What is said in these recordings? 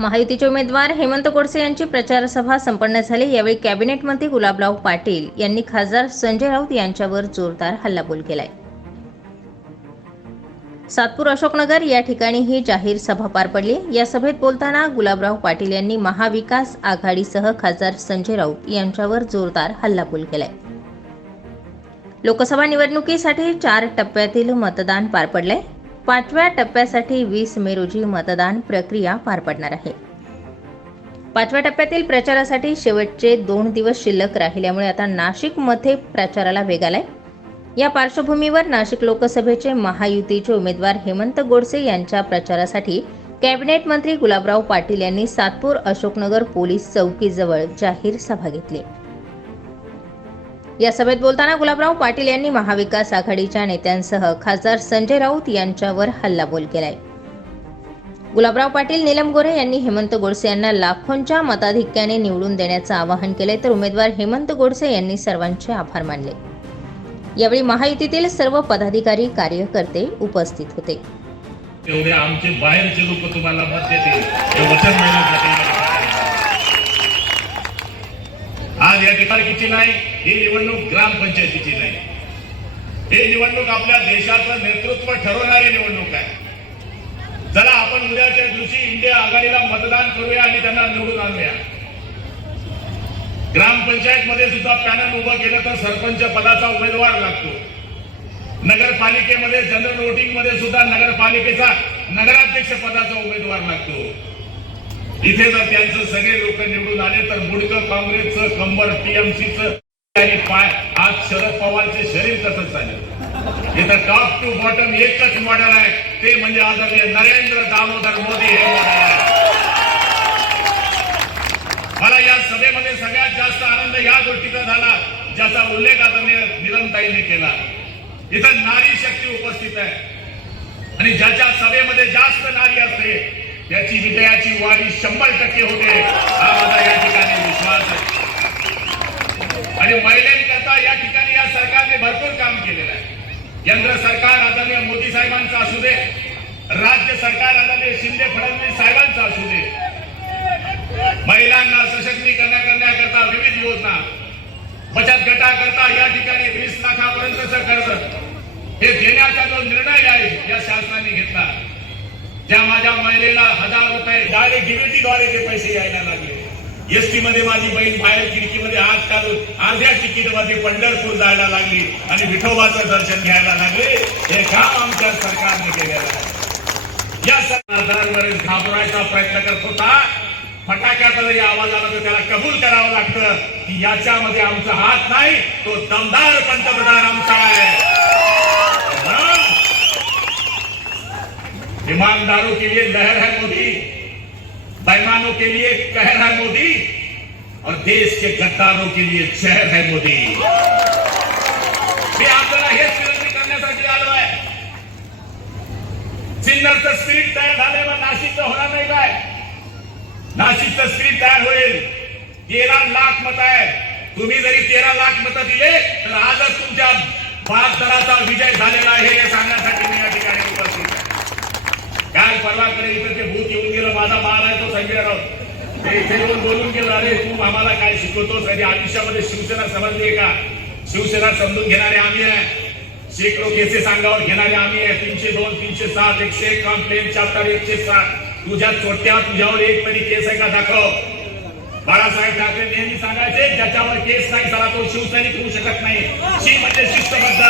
महायुतीचे उमेदवार हेमंत गोडसे यांची प्रचारसभा संपन्न झाली. यावेळी कॅबिनेट मंत्री गुलाबराव पाटील यांनी खासदार संजय राऊत यांच्यावर जोरदार हल्लाबोल केलाय. सातपूर अशोकनगर या ठिकाणी ही जाहीर सभा पार पडली. या सभेत बोलताना गुलाबराव पाटील यांनी महाविकास आघाडीसह खासदार संजय राऊत यांच्यावर जोरदार हल्लाबोल केलाय. लोकसभा निवडणुकीसाठी चार टप्प्यातील मतदान पार पडले पाचव्या टप्प्यासाठी वीस मे रोजी मतदान प्रक्रिया पार पडणार आहे. पाचव्या टप्प्यातील प्रचारासाठी शेवटचे दोन दिवस शिल्लक राहिल्यामुळे आता नाशिकमध्ये प्रचाराला वेग आलाय. या पार्श्वभूमीवर नाशिक लोकसभेचे महायुतीचे उमेदवार हेमंत गोडसे यांच्या प्रचारासाठी कॅबिनेट मंत्री गुलाबराव पाटील यांनी सातपूर अशोकनगर पोलीस चौकीजवळ जाहीर सभा घेतली. या सभेत बोलताना गुलाबराव पाटील यांनी महाविकास आघाडीच्या नेत्यांसह खासदार संजय राऊत यांच्यावर हल्लाबोल केलाय. गुलाबराव पाटील नीलम गोरे यांनी हेमंत गोडसे यांना लाखोंच्या मताधिक्याने निवडून देण्याचं आवाहन केले तर उमेदवार हेमंत गोडसे यांनी सर्वांचे आभार मानले. यावेळी महायुतीतील सर्व पदाधिकारी कार्यकर्ते उपस्थित होते. एवढे आमचे बाहेरचे लोक तुम्हाला मत देतील वचन मिळण्यासाठी आज या ठिकाणीची नाही ही निवडणूक ग्रामपंचायतीची नाही. ही निवडणूक आपल्या देशाचं नेतृत्व ठरवणारी निवडणूक आहे. चला आपण उद्याच्या दिवशी इंडिया आघाडीला मतदान करूया आणि त्यांना निवडून आणूया. ग्रामपंचायत मध्ये सुद्धा पॅनल उभं केलं तर सरपंच पदाचा उमेदवार लागतो. नगरपालिकेमध्ये जनरल वोटिंगमध्ये सुद्धा नगरपालिकेचा नगराध्यक्ष पदाचा उमेदवार लागतो. इथे जर त्यांचं सगळे लोक निवडून आले तर मुडकं काँग्रेसचं कंबर टीएमसीचं आणि पाय आज शरद पवारचे शरीर कसं चालेल इथं टॉप टू बॉटम एकच मॉडेल आहे. ते म्हणजे आदरणीय नरेंद्र दामोदर मोदी हे मॉडेल आहे. मला या सभेमध्ये सगळ्यात जास्त आनंद या गोष्टीचा झाला ज्याचा उल्लेख आदरणीय निरंताईने केला. इथं नारी शक्ती उपस्थित आहे. आणि ज्याच्या सभेमध्ये जास्त नारी असते त्याची विजयाची वारी शंभर टक्के होते हा माझा या ठिकाणी विश्वास आहे. आणि महिलांकरता या ठिकाणी या सरकारने भरपूर काम केलेलं आहे. केंद्र सरकार आदरणीय मोदी साहेबांचं असू दे राज्य सरकार आदरणीय शिंदे फडणवीस साहेबांचं असू दे महिलांना सशक्तीकरण करण्याकरता विविध योजना बचत गटाकरता या ठिकाणी वीस लाखापर्यंतच कर्ज हे देण्याचा जो निर्णय आहे या शासनाने घेतला. त्या माझ्या महिलेला हजार रुपये डायरेक्ट डीबीटीद्वारे ते पैसे यायला लागले. एसटी मध्ये माझी बहीण बाहेर खिडकीमध्ये हात काढून अर्ध्या तिकीटमध्ये पंढरपूर जायला लागली आणि विठोबाचं दर्शन घ्यायला लागले. हे काम आमच्या सरकारने केलेलं आहे. या सरकारवर घाबरायचा प्रयत्न करत होता. फटाक्याचा जरी आवाज आला तर त्याला कबूल करावं लागतं की याच्यामध्ये आमचा हात नाही तो दमदार पंतप्रधान आमचा आहे. म्हणून ईमानदारों के लिए लहर है मोदी. बेईमानों के लिए कहर है मोदी, और देश के गद्दारों के लिए जहर है मोदी। करण्यासाठी आलो आहे सिन्नरचं स्पिरिट तयार होईल तेरा लाख मत आहे तुम्ही जरी तेरा लाख मत दिले तर आजच तुमच्या विजय हे सांगण्यासाठी मी या ठिकाणी उपस्थित आहे काल परवाकडे इथं ते भूत येऊन गेलं माझा माल आहे तो संजय राऊत. ते इथे येऊन बोलून गेलं अरे तू आम्हाला काय शिकवतोस? अरे आयुष्यामध्ये शिवसेना समजली का? शिवसेना समजून घेणारे आम्ही आहे. शेकडो केसेस अंगावर घेणारे आम्ही आहे. तीनशे दोन तीनशे सात एकशे एक कॉम्प्लेन चार एकशे सात. तुझ्या चोट्या तुझ्यावर एक तरी केस आहे का? दाखव. बाळासाहेब ठाकरे नेहमी सांगायचे ज्याच्यावर केस नाही झाला तो शिवसैनिक होऊ शकत नाही. शी म्हणजे शिस्तबद्ध.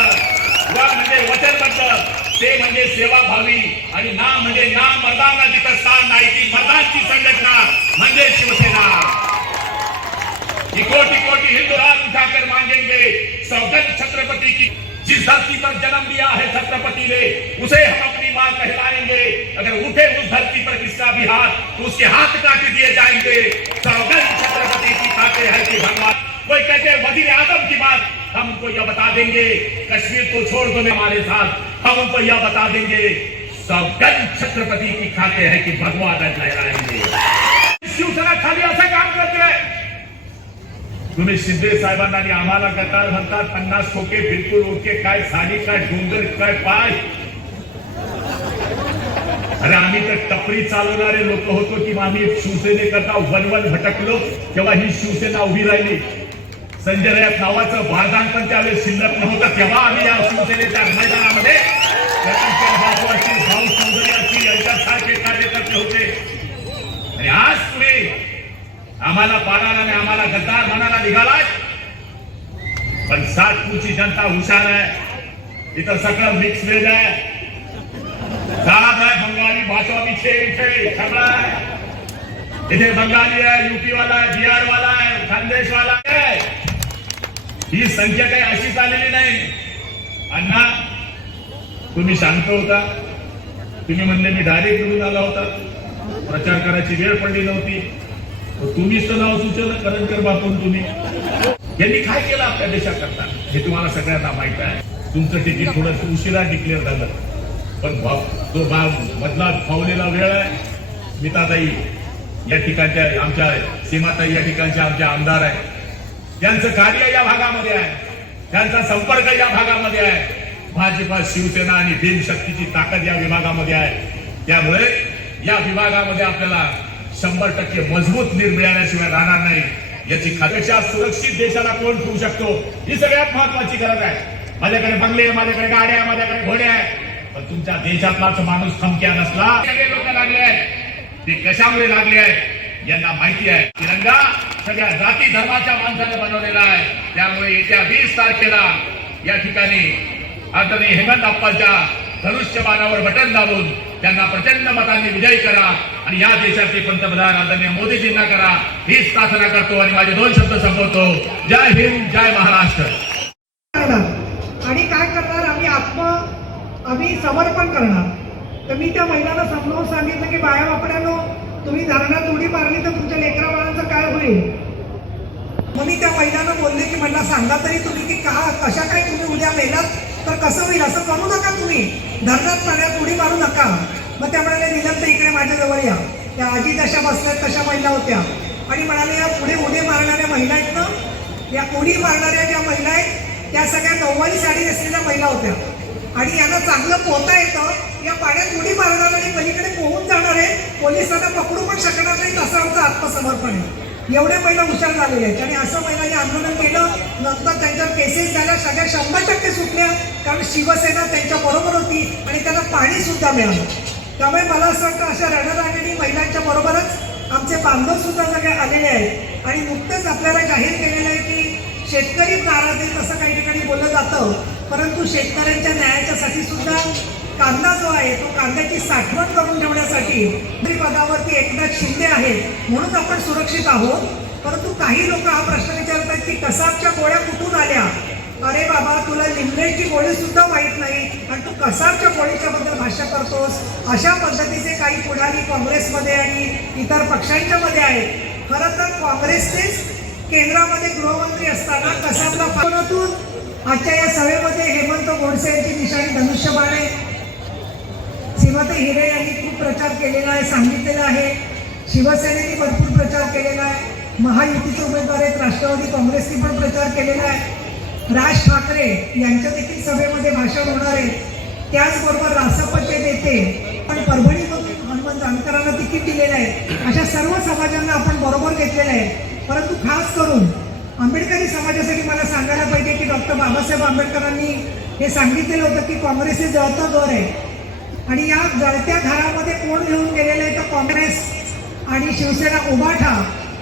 वा म्हणजे वचनबद्ध. ते म्हणजे सेवाभावी आणि ना म्हणजे ना मर्दांना जिथं स्थान नाही, ती मर्दांची संघटना म्हणजे शिवसेना. कोटि कोटि हिंदू राज उठाकर मांगेंगे सौगंध छत्रपति की जिस धरती पर जन्म लिया है छत्रपति ने, उसे हम अपनी माँ कहलाएँगे। अगर उठे उस धरती पर किसका भी हाथ तो उसके हाथ काट दिए जाएँगे। सौगंध छत्रपति की खाते है कि भगवान। कोई कहते वज़ीर आज़म की बात हम उनको यह बता देंगे, कश्मीर को छोड़ दो हमारे साथ। हम उनको यह बता देंगे सौगंध छत्रपति की खाते हैं कि भगवान लहराएँगे शिवसेना खाली असं काम करते तुम्ही शिंदे साहेबांना आणि आम्हाला गटार म्हणतात पन्नास खोके बिलकुल ओके काय साडी काय, डोंगर काय, पाय। अरे आम्ही तर टपरी चालवणारे लोक होतो की आम्ही शिवसेनेकरता वनवन भटकलो, तेव्हा ही शिवसेना उभी राहिली. संजय राऊत नावाचं भारदान पण त्यावेळेस शिल्लक नव्हतं. तेव्हा आम्ही या शिवसेनेच्या मैदानामध्ये भाऊ सौंदर्याची यांच्यासारखे कार्यकर्ते होते. आणि आज तुम्ही आम्हाला पाडाला आणि आम्हाला गद्दार म्हणायला निघालाय. पण सातपूरची जनता हुशार आहे. इथं सगळं मिक्स वेज आहे. जात आहे बंगाली भाषा विषय विषय इथे सगळं आहे. इथे बंगाली आहे युपी वाला आहे बिहार वाला आहे खानदेश वाला आहे. ही संख्या काही अशीच आलेली नाही. अण्णा तुम्ही शांत होता. तुम्ही म्हणले मी डायरेक्ट निवडून आला होता. प्रचार करायची वेळ पडली नव्हती. तुम्हीच तर नाव सुचवलं करंजकर बापून तुम्ही. यांनी काय केलं आपल्या देशाकरता? हे तुम्हाला सगळ्यांना माहीत आहे. तुमचं तिकीट थोडं उशिरा डिक्लेअर झालं. पण तो जो भाव मधला फावलेला वेळ आहे. मिताताई या ठिकाणच्या आमच्या सीमाताई या ठिकाणच्या आमच्या आमदार आहे त्यांचं कार्य या भागामध्ये आहे त्यांचा संपर्क या भागामध्ये आहे भाजपा शिवसेना आणि भीमशक्तीची ताकद या विभागामध्ये आहे. त्यामुळे या विभागामध्ये आपल्याला शंभर टक्के मजबूत नीर मिळाल्याशिवाय राहणार नाही. याची खात्याच्या सुरक्षित देशाला कोण ठेवू शकतो ही सगळ्यात महत्वाची गरज आहे. माझ्याकडे बंगले आहे, माझ्याकडे गाड्या आहे, माझ्याकडे घोडे आहे. पण तुमच्या देशातलाच माणूस थमक्या नसला. सगळे लोक लागले आहेत ते कशामुळे लागले आहेत यांना माहिती आहे. तिरंगा सगळ्या जाती धर्माच्या माणसाने बनवलेला आहे. त्यामुळे येत्या वीस तारखेला या ठिकाणी आदरणीय हेमंत अप्पाच्या धनुष्यबाणावर बटन दाबून त्यांना प्रचंड मतांनी विजयी करा आणि या देशाचे पंतप्रधान आदरणीय मोदीजींना करा. हीच प्रार्थना करतो आणि माझे दोन शब्द संपवतो. जय हिंद जय महाराष्ट्र. आणि काय करणार? आम्ही आत्म आम्ही समर्पण करणार. तर मी त्या महिलांना समजावून सांगितलं की बाया बापड्यानो तुम्ही धरणात उडी मारली तर तुमच्या लेकरा बाळांचं काय होईल. मग मी त्या महिलांना बोलले की म्हटलं सांगा तरी तुम्ही की का कशा काय तुम्ही उद्या मेलात? तर कसं होईल असं करू नका तुम्ही. धरणात पाण्यात उडी मारू नका. मग त्या म्हणाले निलंत इकडे माझ्याजवळ या. त्या आजी जशा बसल्यात तशा महिला होत्या. आणि म्हणाले या पुढे उडी मारणाऱ्या महिला आहेत ना? या उडी मारणाऱ्या ज्या महिला आहेत त्या सगळ्या नऊवारी साडी नेसलेल्या महिला होत्या. आणि यांना चांगलं पोहता येतं. या पाण्यात उडी मारणार आणि पलीकडे पोहून जाणार आहे. पोलिसांना पकडू पण शकणार नाही तसं आमचं आत्मसमर्पण आहे. एवढे महिला हुशार झालेले आहेत. आणि असं महिलांनी आंदोलन केलं नंतर त्यांच्या केसेस झाल्या. सगळ्या शंभर टक्के सुटल्या. कारण शिवसेना त्यांच्या बरोबर होती आणि त्यांना पाणी सुद्धा मिळालं. त्यामुळे मला असं वाटतं अशा रणरागिणी महिलांच्या बरोबरच आमचे बांधव सुद्धा सगळे आलेले आहेत. आणि नुकतंच आपल्याला जाहीर केलेलं आहे की शेतकरी नाराज आहेत असं काही ठिकाणी बोललं जातं. परंतु शेतकऱ्यांच्या न्यायाच्यासाठी सुद्धा कांदा जो आहे तो कांद्याची साठवण करून ठेवण्यासाठी पदावरती एकनाथ शिंदे आहेत म्हणून आपण सुरक्षित आहोत. परंतु काही लोक हा प्रश्न विचारतात की कसाबच्या गोळ्या कुठून आल्या? अरे बाबा तुला लिंबेची गोळी सुद्धा माहीत नाही. आणि तू कसाबच्या गोळीच्या बद्दल भाष्य करतोस? अशा पद्धतीचे काही पुढारी काँग्रेसमध्ये आणि इतर पक्षांच्या मध्ये आहेत. खरं तर काँग्रेसनेच केंद्रामध्ये गृहमंत्री असताना कसाबला आजच्या या सभेमध्ये हेमंत गोडसे यांची निशाणी धनुष्यबाण आहे. श्रीमती हिरे यांनी खूप प्रचार केलेला आहे सांगितलेला आहे. शिवसेनेने भरपूर प्रचार केलेला आहे. महायुतीचे उमेदवार आहेत राष्ट्रवादी काँग्रेसने पण प्रचार केलेला आहे. राज ठाकरे यांच्या देखील सभेमध्ये भाषण होणार आहे. त्याचबरोबर रासपचे नेते पण परभणीमधून हनुमान जानकरांना तिकीट दिलेलं आहे. अशा सर्व समाजांना आपण बरोबर घेतलेलं आहे. परंतु खास करून आंबेडकरी समाजासाठी मला सांगायला पाहिजे की डॉक्टर बाबासाहेब आंबेडकरांनी हे सांगितलेलं होतं की काँग्रेस हे जळता दर आहे. आणि या जळत्या घरामध्ये कोण घेऊन गेलेलं आहे तर काँग्रेस आणि शिवसेना उभाठा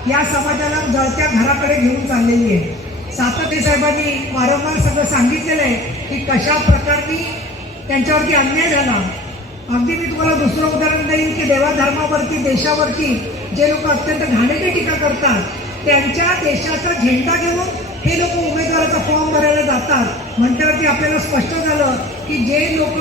या समाजाला जळत्या घराकडे घेऊन चाललेली आहे. सातत्य साहेबांनी वारंवार सगळं सांगितलेलं आहे की कशा प्रकारनी त्यांच्यावरती अन्याय झाला. अगदी मी तुम्हाला दुसरं उदाहरण देईन की देवाधर्मावरती देशावरती जे लोक अत्यंत घाणेटी टीका करतात त्यांच्या देशाचा झेंडा घेऊन हे लोक उमेदवाराचा फॉर्म भरायला जातात. म्हटल्यावरती आपल्याला स्पष्ट झालं की जे लोक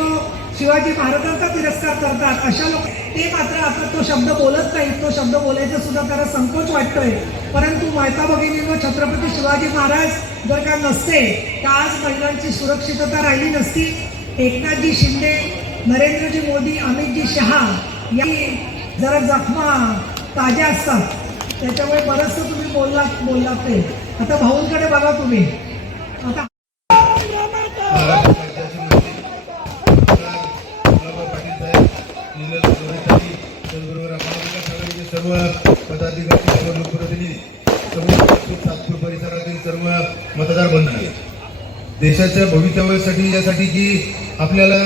शिवाजी महाराजांचा तिरस्कार करतात. अशा लोक ते मात्र आता तो शब्द बोलत नाही तो शब्द बोलायचा सुद्धा त्याला संकोच वाटतोय. परंतु मायता भगिनीनं छत्रपती शिवाजी महाराज जर का नसते तर आज महिलांची सुरक्षितता राहिली नसती. एकनाथजी शिंदे नरेंद्रजी मोदी अमितजी शहा या जरा जखमा ताज्या असतात. त्याच्यामुळे बरंचसं तुम्ही बोललात बोललात ते. आता भाऊंकडे बघा तुम्ही. आता सर्व पदाधिकारी सर्व लोकप्रतिनिधी सर्व सातपूर परिसरातील सर्व मतदार बंधू देशाच्या भवितव्यासाठी यासाठी की आपल्याला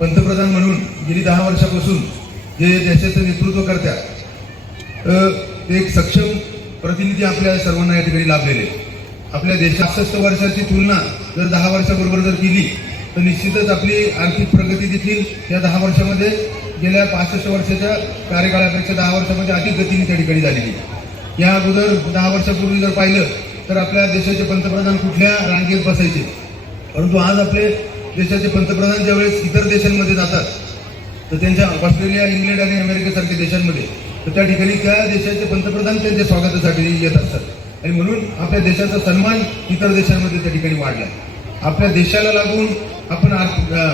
पंतप्रधान म्हणून गेली दहा वर्षापासून जे देशाचं नेतृत्व करतात ते एक सक्षम प्रतिनिधी आपल्या सर्वांना या ठिकाणी लाभलेले आपल्या देशासष्ट वर्षाची तुलना जर दहा वर्षाबरोबर जर केली तर निश्चितच आपली आर्थिक प्रगती देखील या दहा वर्षामध्ये गेल्या पासष्ट वर्षाच्या कार्यकाळापेक्षा दहा वर्षामध्ये अधिक गतीने त्या ठिकाणी झालेली या अगोदर दहा वर्षापूर्वी जर पाहिलं तर आपल्या देशाचे पंतप्रधान कुठल्या रांगेत बसायचे? परंतु आज आपले देशाचे पंतप्रधान ज्यावेळेस इतर देशांमध्ये जातात तर त्यांच्या ऑस्ट्रेलिया इंग्लंड आणि अमेरिकेसारख्या देशांमध्ये तर त्या ठिकाणी त्या देशाचे पंतप्रधान त्यांच्या स्वागतासाठी येत असतात. आणि म्हणून आपल्या देशाचा सन्मान इतर देशांमध्ये त्या ठिकाणी वाढला आपल्या देशाला लागून आपण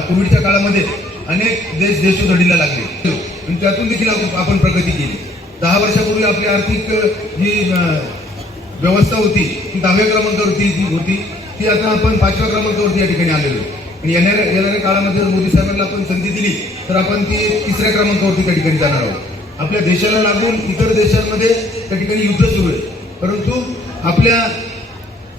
कोविडच्या काळामध्ये अनेक देश देशोधडीला लागले. आणि त्यातून देखील आपण प्रगती केली. दहा वर्षापूर्वी आपली आर्थिक जी व्यवस्था होती ती दहाव्या क्रमांकावरती जी होती ती आता आपण पाचव्या क्रमांकावरती या ठिकाणी आलेलो आणि येणाऱ्या येणाऱ्या काळामध्ये जर मोदी साहेबांना आपण संधी दिली तर आपण ती तिसऱ्या क्रमांकावरती त्या ठिकाणी जाणार आहोत. आपल्या देशाला लागून इतर देशांमध्ये त्या ठिकाणी युद्ध सुरू आहे. परंतु आपल्या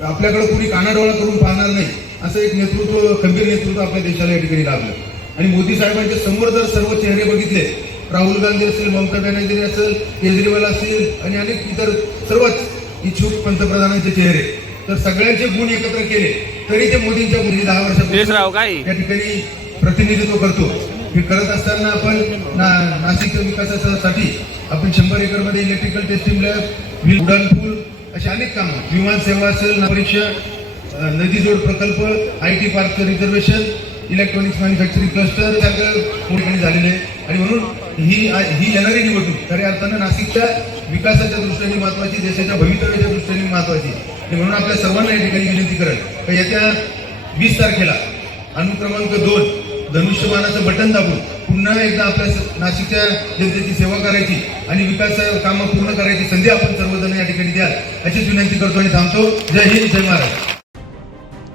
आपल्याकडे कोणी कानाडोळा करून पाहणार नाही असं एक नेतृत्व खंबीर नेतृत्व आपल्या देशाला या ठिकाणी लाभलं. आणि मोदी साहेबांच्या समोर जर सर्व चेहरे बघितले राहुल गांधी असेल ममता बॅनर्जी असेल केजरीवाल असतील आणि अनेक इतर सर्वच इच्छुक पंतप्रधानांचे चेहरे तर सगळ्यांचे गुण एकत्र केले तरी ते मोदींच्या पूर्वी दहा राव वर्षापूर्वी या ठिकाणी प्रतिनिधित्व करतो. हे करत असताना आपण ना नाशिकच्या विकासासाठी आपण शंभर एकरमध्ये इलेक्ट्रिकल टेस्टिंग लॅब उडान पूल अशी अनेक कामं. विमान सेवा असेल परीक्षा अ, नदी जोड प्रकल्प आय टी पार्कचं रिझर्वेशन इलेक्ट्रॉनिक्स मॅन्युफॅक्चरिंग क्लस्टर सारखं ठिकाणी झालेले आहे. आणि म्हणून ही ही येणारी निवडणूक खऱ्या अर्थानं नाशिकच्या विकासाच्या दृष्टीने महत्वाची देशाच्या भवितव्याच्या दृष्टीने महत्वाची आणि म्हणून आपल्या सर्वांना या ठिकाणी विनंती करेल का येत्या वीस तारखेला अनुक्रमांक दोन धनुष्यमानाचं बटन दाबून पुन्हा एकदा आपल्या नाशिकच्या जनतेची सेवा करायची आणि विकास कामं पूर्ण करायची संधी आपण सर्वजण या ठिकाणी द्याल अशीच विनंती करतो आणि थांबतो. जय हिंद जय महाराज